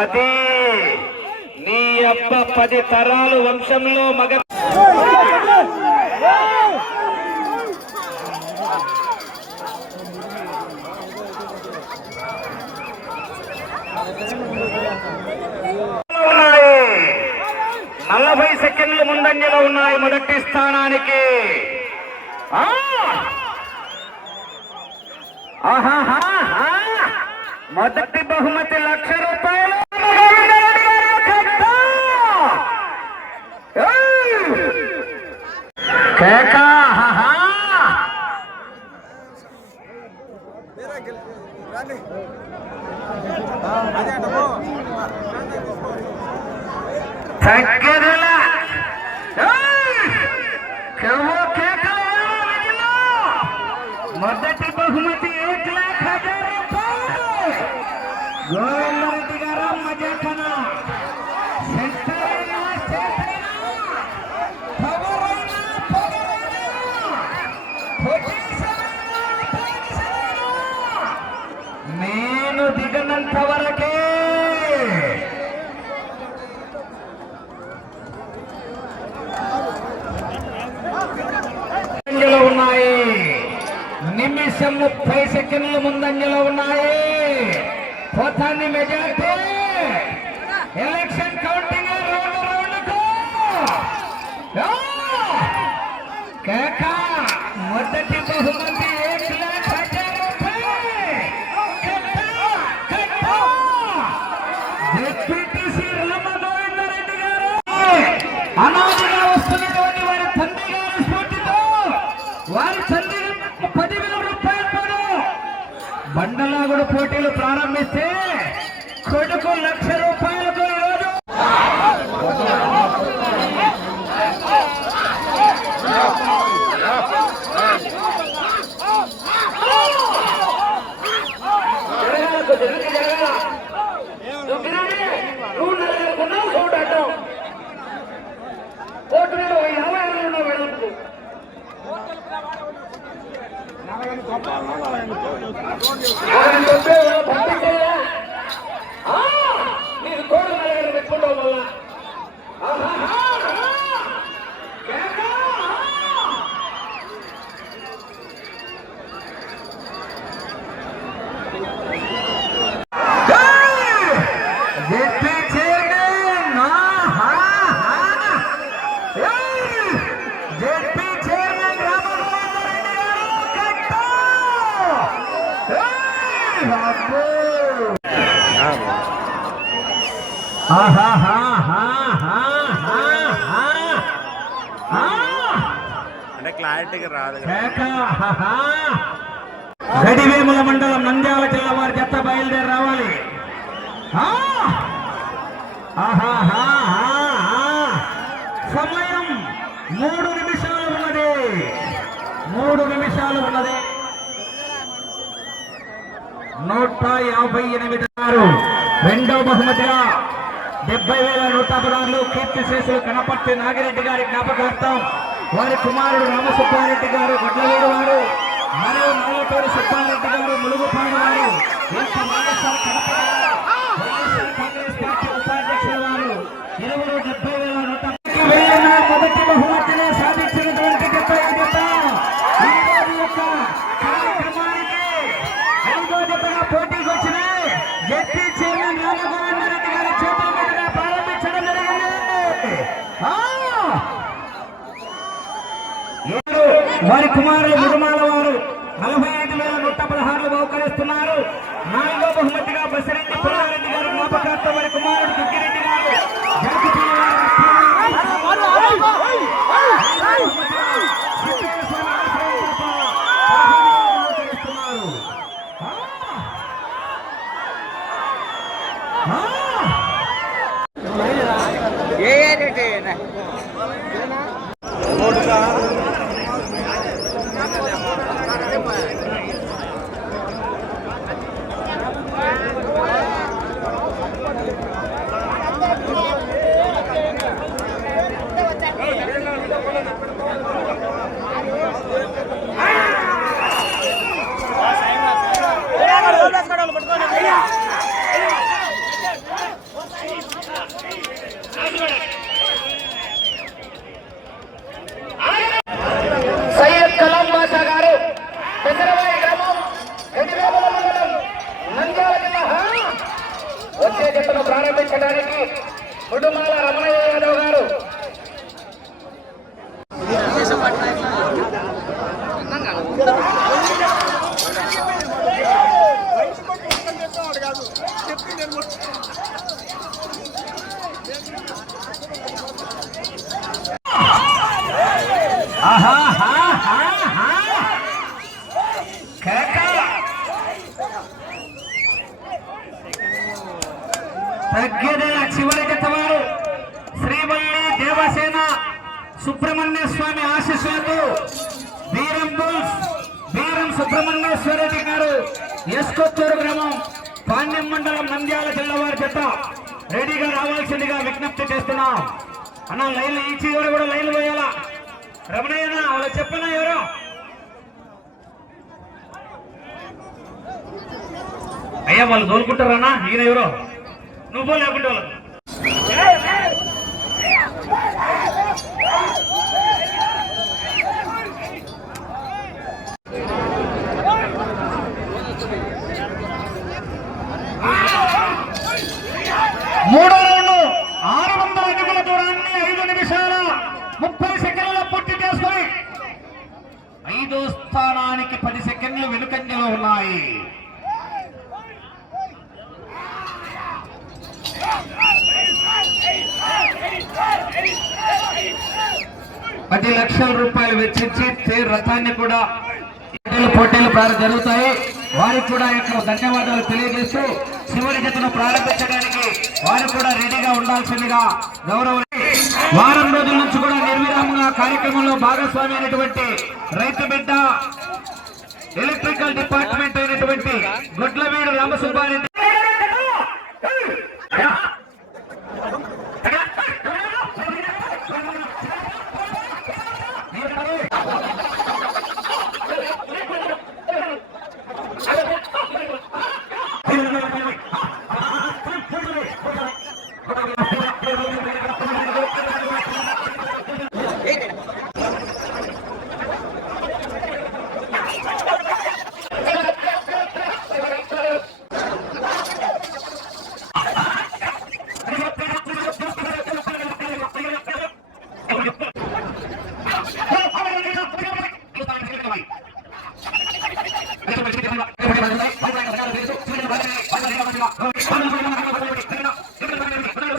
10 నీ అబ్బ 10 తరాలు వంశంలో మగ ఉన్నాయి. 40 సెకండ్లు ముందంజలో ఉన్నాయి మొదటి స్థానానికి. మొదటి బహుమతి ₹1,00,000. మొదటి బహుమతి ₹1,00,000. గోవిందరెడ్డి గారు మజాకన నేను దిగనంత వరకే ఉన్నాయి. నిమిషం 30 సెకండ్ల ముందంజలో ఉన్నాయి. పోతాన్ని మెజార్టీ ఎలక్షన్ కౌంటింగ్ రౌండ్కు మొదటి బహుమతి జెడ్పీటీసీ రామగోవిందరెడ్డి గారు అనాదిగా వస్తున్నటువంటి వారి తండ్రి గారి స్ఫూర్తితో వారి తండ్రి ₹10,000 బండలాగుడు పోటీలు ప్రారంభిస్తే కొడుకు ₹1,00,000 ఈరోజు మీరు కోడు పెట్టుకోవడం వల్ల అంటే క్లారిటీగా రాదు. గడివేముల మండలం నంద్యాల జిల్లా వారి జత బయలుదేరి రావాలి. సమయం 3 నిమిషాలు ఉన్నది. 3 నిమిషాలు ఉన్నది. 158. రెండో బహుమతిగా 70,116 కీర్తిశేషులు కనపర్తి నాగిరెడ్డి గారి జ్ఞాపకార్థం వారి కుమారుడు రామసుబ్బారెడ్డి గారు గొడ్లవేడు వారు మరియు నాలుగోటూరి సుబ్బారెడ్డి గారు ములుగుపాడు వారు కాంగ్రెస్ పార్టీ ఉపాధ్యక్షుల వారు ఇరువురు 70,116 వెళ్ళిన మొదటి బహుమతిని సాధించినటువంటి కార్యక్రమానికి 5వ జతగా పోటీకి వచ్చిన జెడ్పీ చైర్మన్ రామగోవిందరెడ్డి గారి చేతుల మీదుగా ప్రారంభించడం జరిగింది. వారి కుమారులు మురుమాల వారు 45,116 బహుకరిస్తున్నారు. 4వ బహుమతిగా బసిరెడ్డి పుల్లారెడ్డి గారు జ్ఞాపకార్థం వారి కుమారుడు దుగ్గిరెడ్డి గారు తగ్గేదేల చివరి జతవారు శ్రీవల్లి దేవసేన సుబ్రహ్మణ్య స్వామి ఆశీస్సులతో వీరం సుబ్రహ్మణ్యేశ్వర రెడ్డి గారు ఎస్కొత్తూరు గ్రామం పాణ్యం మండలం నంద్యాల జిల్లా వారి జత రెడీగా రావాల్సిందిగా విజ్ఞప్తి చేస్తున్నాం. అన్న లైన్లు ఈ చివరి కూడా లైన్లు పోయాలా రమణయ్యనా వాళ్ళు చెప్పనా ఎవరో అయ్యా వాళ్ళు తోలుకుంటారన్నా ఈయన ఎవరో నువ్వు లేకుంటే వాళ్ళు మూడో రౌండ్ 600 అడుగుల దూరాన్ని 5 నిమిషాల 30 సెకండ్ల పూర్తి చేసుకొని 5వ స్థానానికి 10 సెకండ్లు వెనుకంజలో ఉన్నాయి. 10 లక్షల రూపాయలు వెచ్చించి తేరు రథాన్ని కూడా పోటీలు జరుగుతాయి. వారికి కూడా ధన్యవాదాలు తెలియజేస్తూ చివరి జతను ప్రారంభించడానికి వారు కూడా రెడీగా ఉండాల్సిందిగా గౌరవ వారం రోజుల నుంచి కూడా నిర్విరామంగా కార్యక్రమంలో భాగస్వామి అయినటువంటి రైతు బిడ్డ ఎలక్ట్రికల్ డిపార్ట్మెంట్ అయినటువంటి గొడ్లవీడు రామసుబ్బారెడ్డి